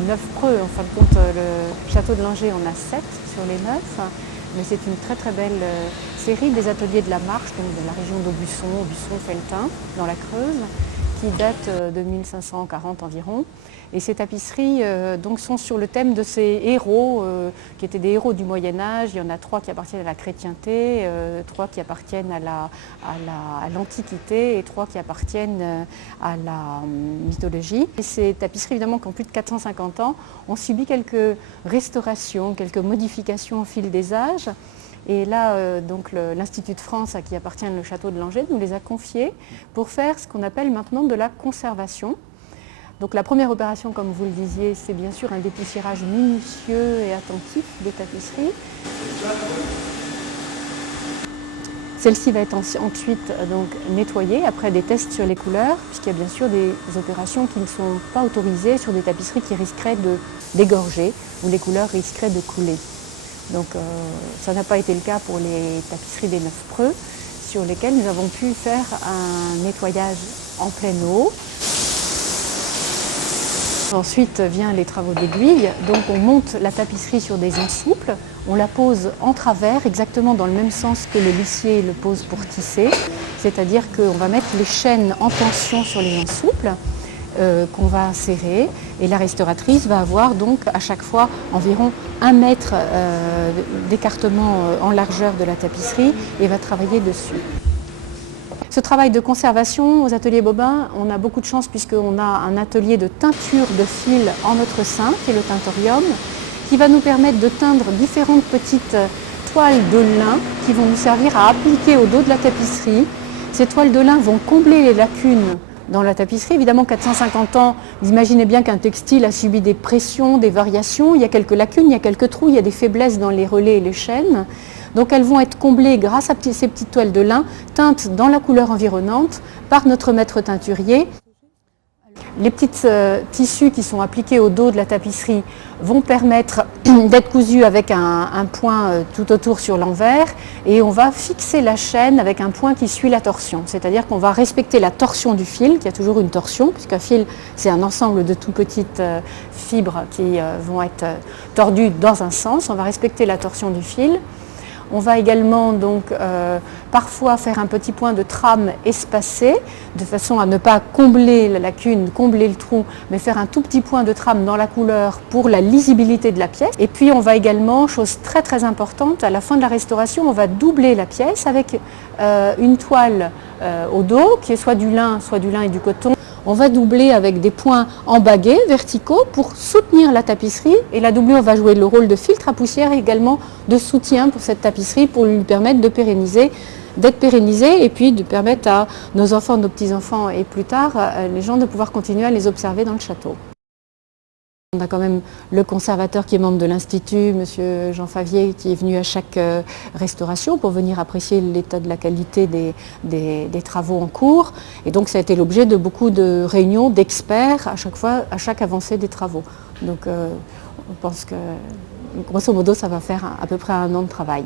les 9 preux. En fin de compte, le château de Langeais en a 7 sur les 9. Mais c'est une très très belle série des ateliers de la Marche, donc de la région d'Aubusson, Aubusson-Felletin, dans la Creuse, qui date de 1540 environ. Et ces tapisseries donc sont sur le thème de ces héros, qui étaient des héros du Moyen-Âge. Il y en a 3 qui appartiennent à la chrétienté, 3 qui appartiennent à l'Antiquité et 3 qui appartiennent à la mythologie. Et ces tapisseries, évidemment, qui ont plus de 450 ans, ont subi quelques restaurations, quelques modifications au fil des âges. Et là, donc l'Institut de France, à qui appartient le château de Langeais, nous les a confiés pour faire ce qu'on appelle maintenant de la conservation. Donc la première opération, comme vous le disiez, c'est bien sûr un dépoussiérage minutieux et attentif des tapisseries. Celle-ci va être ensuite donc nettoyée après des tests sur les couleurs, puisqu'il y a bien sûr des opérations qui ne sont pas autorisées sur des tapisseries qui risqueraient d'égorger, où les couleurs risqueraient de couler. Donc ça n'a pas été le cas pour les tapisseries des 9 preux, sur lesquelles nous avons pu faire un nettoyage en pleine eau. Ensuite viennent les travaux d'aiguille, donc on monte la tapisserie sur des ends souples, on la pose en travers, exactement dans le même sens que le lissier le pose pour tisser, c'est-à-dire qu'on va mettre les chaînes en tension sur les ends souples, qu'on va serrer, et la restauratrice va avoir donc à chaque fois environ 1 mètre d'écartement en largeur de la tapisserie et va travailler dessus. Ce travail de conservation aux ateliers Bobin, on a beaucoup de chance puisqu'on a un atelier de teinture de fil en notre sein, qui est le teintorium, qui va nous permettre de teindre différentes petites toiles de lin qui vont nous servir à appliquer au dos de la tapisserie. Ces toiles de lin vont combler les lacunes dans la tapisserie. Évidemment, 450 ans, vous imaginez bien qu'un textile a subi des pressions, des variations. Il y a quelques lacunes, il y a quelques trous, il y a des faiblesses dans les relais et les chaînes. Donc elles vont être comblées grâce à ces petites toiles de lin teintes dans la couleur environnante par notre maître teinturier. Les petits tissus qui sont appliqués au dos de la tapisserie vont permettre d'être cousus avec un point tout autour sur l'envers, et on va fixer la chaîne avec un point qui suit la torsion. C'est-à-dire qu'on va respecter la torsion du fil, qui a toujours une torsion, puisqu'un fil c'est un ensemble de tout petites fibres qui vont être tordues dans un sens. On va respecter la torsion du fil. On va également donc parfois faire un petit point de trame espacé, de façon à ne pas combler la lacune, combler le trou, mais faire un tout petit point de trame dans la couleur pour la lisibilité de la pièce. Et puis on va également, chose très très importante, à la fin de la restauration, on va doubler la pièce avec une toile au dos, qui est soit du lin et du coton. On va doubler avec des points embagués, verticaux, pour soutenir la tapisserie. Et la doublure va jouer le rôle de filtre à poussière et également de soutien pour cette tapisserie, pour lui permettre d'être pérennisée et puis de permettre à nos enfants, nos petits-enfants et plus tard, les gens de pouvoir continuer à les observer dans le château. On a quand même le conservateur qui est membre de l'Institut, M. Jean Favier, qui est venu à chaque restauration pour venir apprécier l'état de la qualité des travaux en cours. Et donc ça a été l'objet de beaucoup de réunions d'experts à chaque avancée des travaux. Donc on pense que grosso modo ça va faire à peu près 1 an de travail.